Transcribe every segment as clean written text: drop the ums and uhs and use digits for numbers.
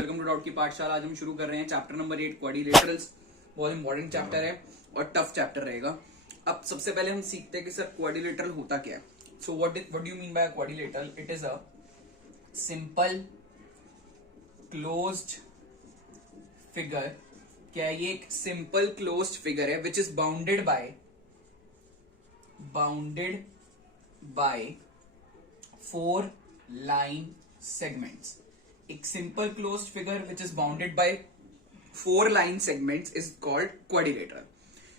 Welcome to doubt की पाठशाला। आज हम शुरू कर रहे हैं चैप्टर नंबर 8 क्वाड्रिलेटरल्स। बहुत इंपॉर्टेंट चैप्टर है और टफ चैप्टर रहेगा। अब सबसे पहले हम सीखते हैं कि सर क्वाड्रिलेटरल होता क्या है। So what do you mean by quadrilateral? It is a simple closed figure. क्या है ये? एक सिंपल क्लोज्ड फिगर है which is bounded by 4 line segments. एक simple closed figure which is bounded by 4 line segments is called quadrilateral.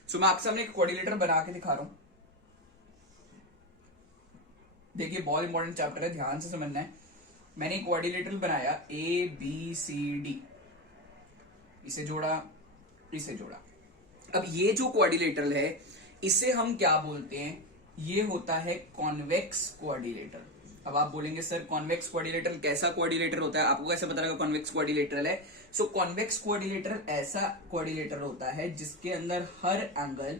So मैं आपके सामने एक क्वाड्रिलेटर बना के दिखा रहा हूं। देखिए बहुत इंपॉर्टेंट चैप्टर है, ध्यान से समझना है। मैंने एक क्वाड्रिलेटरल बनाया ABCD, इसे जोड़ा, इसे जोड़ा। अब ये जो क्वाड्रिलेटरल है इसे हम क्या बोलते हैं? ये होता है कॉन्वेक्स क्वाड्रिलेटरल। अब आप बोलेंगे सर कॉन्वेक्स क्वाड्रिलेटरल कैसा क्वाड्रिलेटर होता है? आपको कैसे पता लगा कॉन्वेक्स क्वाड्रिलेटरल है? सो कॉन्वेक्स क्वाड्रिलेटरल ऐसा क्वाड्रिलेटर होता है जिसके अंदर हर एंगल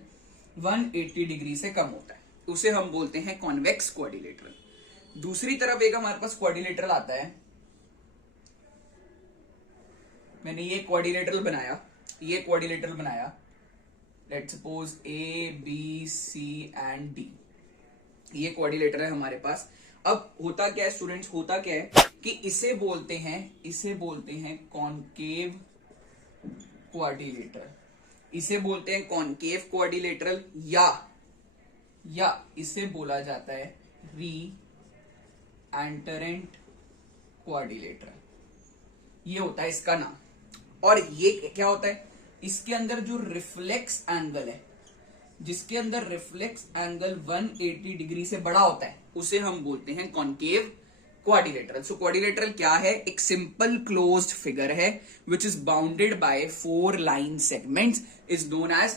180 डिग्री से कम होता है, उसे हम बोलते हैं कॉन्वेक्स क्वाड्रिलेटरल। दूसरी तरफ एक हमारे पास क्वाड्रिलेटरल आता है। मैंने ये क्वाड्रिलेटरल बनाया, let's suppose A B C and D। ये क्वाड्रिलेटर है हमारे पास। अब होता क्या है स्टूडेंट्स, होता क्या है कि इसे बोलते हैं कॉनकेव क्वाड्रिलेटर। इसे बोलते हैं कॉनकेव क्वाड्रिलेटरल या इसे बोला जाता है री एंटरेंट क्वाड्रिलेटर। ये होता है इसका नाम। और ये क्या होता है? इसके अंदर जो रिफ्लेक्स एंगल है, जिसके अंदर रिफ्लेक्स एंगल 180 डिग्री से बड़ा होता है, उसे हम बोलते हैं कॉनकेव क्वाड्रिलेटरल। सो क्वाड्रिलेटरल क्या है? एक सिंपल क्लोज्ड फिगर है which is bounded by 4 line segments, is known as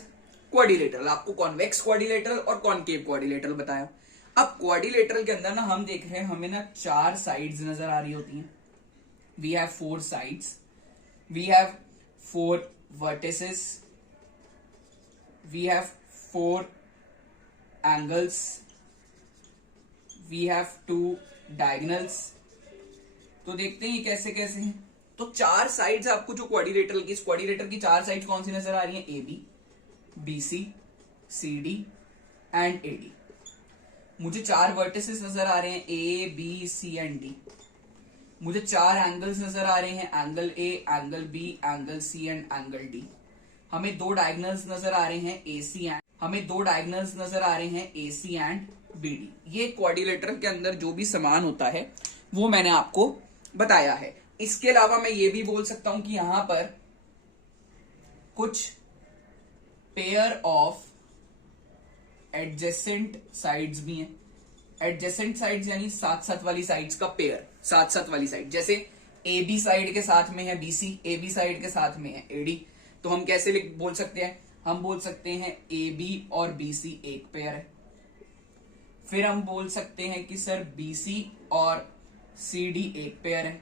quadrilateral. आपको कॉन्वेक्स क्वाड्रिलेटरल और कॉनकेव क्वाड्रिलेटरल बताया। अब क्वाड्रिलेटरल के अंदर ना हम देख रहे हैं, हमें ना 4 साइड्स नजर आ रही होती हैं। We have 4 sides, we have 4 vertices, we have 4 angles, we have 2 diagonals। तो देखते हैं ये कैसे कैसे हैं। तो 4 साइड्स आपको जो क्वाड्रिलेटरल की, इस क्वाड्रिलेटर की 4 साइड्स कौन सी नजर आ रही हैं? AB, BC, CD and AD। मुझे 4 वर्टिसेस नजर आ रहे हैं A, B, C and D। मुझे 4 एंगल्स नजर आ रहे हैं, angle A, angle B, angle C and angle D। हमें 2 डायगोनल्स नजर आ रहे हैं AC एंड BD। ये क्वाड्रिलेटरल के अंदर जो भी सामान होता है वो मैंने आपको बताया है। इसके अलावा मैं ये भी बोल सकता हूं कि यहां पर कुछ पेयर ऑफ एडजेसेंट साइड्स भी हैं। एडजेसेंट साइड्स यानी साथ साथ वाली साइड्स का पेयर, साथ साथ वाली साइड। जैसे AB साइड के साथ में है BC, AB साइड के साथ में है AD। तो हम कैसे बोल सकते हैं? हम बोल सकते हैं AB और BC एक पेयर है। फिर हम बोल सकते हैं कि सर BC और CD एक पेयर है।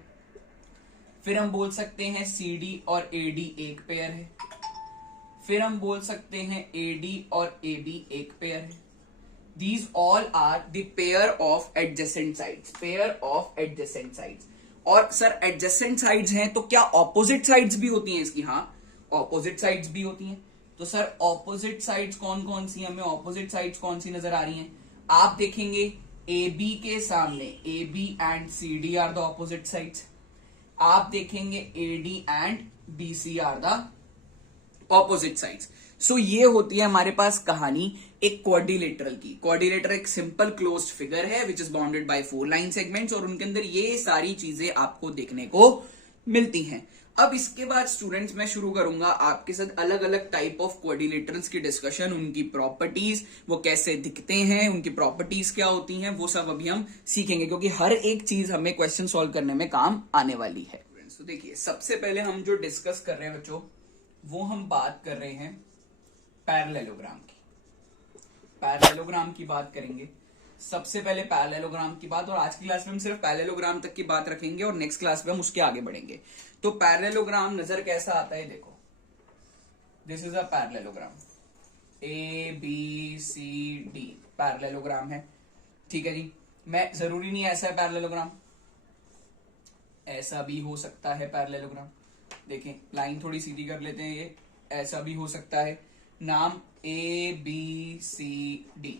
फिर हम बोल सकते हैं CD और AD एक पेयर है। फिर हम बोल सकते हैं AD और AB एक पेयर है। These all are the pair of adjacent sides। और सर adjacent sides हैं तो क्या opposite sides भी होती हैं इसकी? हाँ, opposite sides भी होती हैं। तो सर opposite sides कौन कौन सी? हमें opposite sides कौन सी नजर आ रही हैं? आप देखेंगे AB के सामने AB and CD are the opposite sides। आप देखेंगे AD and BC are the opposite sides. So ये होती है हमारे पास कहानी एक क्वाड्रिलेटरल की। क्वाड्रिलेटर एक सिंपल क्लोज्ड फिगर है which is bounded by 4 line segments और उनके अंदर ये सारी चीजें आपको देखने को मिलती हैं। अब इसके बाद स्टूडेंट्स मैं शुरू करूंगा आपके साथ अलग अलग टाइप ऑफ क्वाड्रिलेटरल्स की डिस्कशन, उनकी प्रॉपर्टीज, वो कैसे दिखते हैं, उनकी प्रॉपर्टीज क्या होती हैं, वो सब अभी हम सीखेंगे क्योंकि हर एक चीज हमें क्वेश्चन सॉल्व करने में काम आने वाली है। तो देखिए सबसे पहले हम जो डिस्कस कर रहे हैं बच्चों, वो हम बात कर रहे हैं पैरेललोग्राम की। पैरेललोग्राम की बात करेंगे सबसे पहले, पैरेललोग्राम की बात। और आज की क्लास में हम सिर्फ पैरेललोग्राम तक की बात रखेंगे और नेक्स्ट क्लास में हम उसके आगे बढ़ेंगे। तो पैरेललोग्राम नजर कैसा आता है? देखो, this is a parallelogram, ABCD parallelogram है। ठीक है जी। मैं जरूरी नहीं ऐसा है पैरेललोग्राम, ऐसा भी हो सकता है पैरेललोग्राम। देखें लाइन थोड़ी सीधी कर लेते हैं, ये ऐसा भी हो सकता है। नाम ABCD।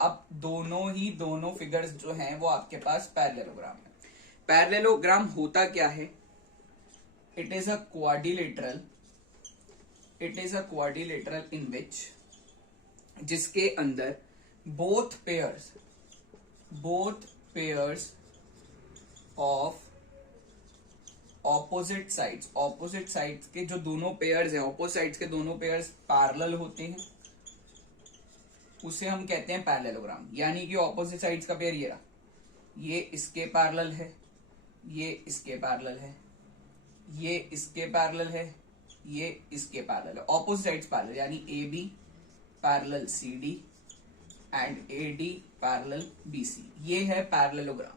अब दोनों फिगर्स जो हैं वो आपके पास पैरेललोग्राम है। पैरेललोग्राम होता क्या है? It is a quadrilateral in which, जिसके अंदर both pairs of opposite sides के जो दोनों पेयर्स हैं, ऑपोजिट साइड्स के दोनों पेयर्स पैरेलल होते हैं, उसे हम कहते हैं पैरेललोग्राम। यानी कि ऑपोजिट साइड्स का पेयर ये रहा, ये इसके पैरेलल है, ये इसके पैरेलल है, ये इसके पैरेलल है, ये इसके पैरेलल है, ऑपोजिट साइड्स पैरेलल, यानी AB parallel CD and AD parallel BC। ये है पैरेललोग्राम।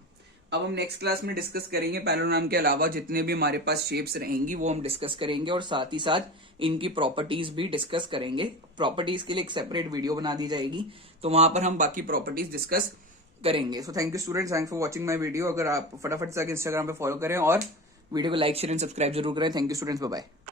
अब हम नेक्स्ट क्लास में डिस्कस करेंगे पैरेललोग्राम के अलावा जितने भी हमारे पास शेप्स रहेंगी वो हम डिस्कस करेंगे, और साथ ही साथ इनकी प्रॉपर्टीज भी डिस्कस करेंगे। प्रॉपर्टीज के लिए एक सेपरेट वीडियो बना दी जाएगी, तो वहां पर हम बाकी प्रॉपर्टीज डिस्कस करेंगे। So thank you students, thanks for watching my video. अगर आप फटाफट से इंस्टाग्राम पे फॉलो करें और वीडियो को लाइक शेयर एंड सब्सक्राइब जरूर करें। Thank you students, bye bye.